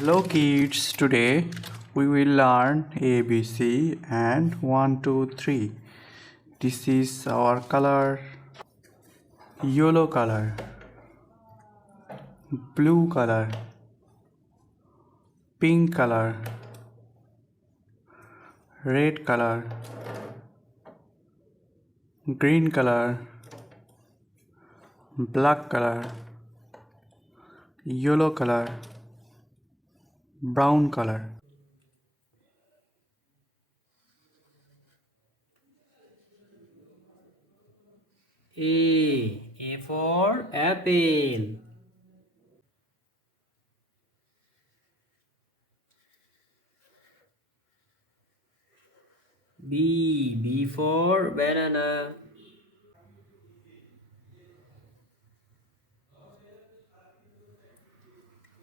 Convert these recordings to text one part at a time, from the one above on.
Hello kids, today we will learn ABC and 1, 2, 3. This is our color: yellow color, blue color, pink color, red color, green color, black color, yellow color, brown color. A for apple. B for banana.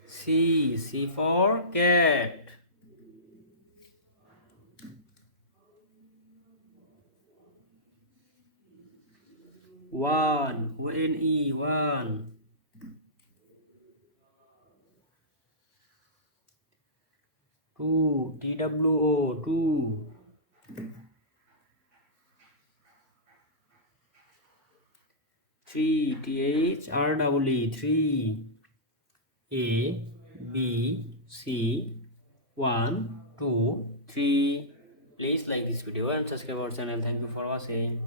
C for cat. One. Two, two. Three, three. A, B, C, one, two, three. Please like this video and subscribe our channel. Thank you for watching.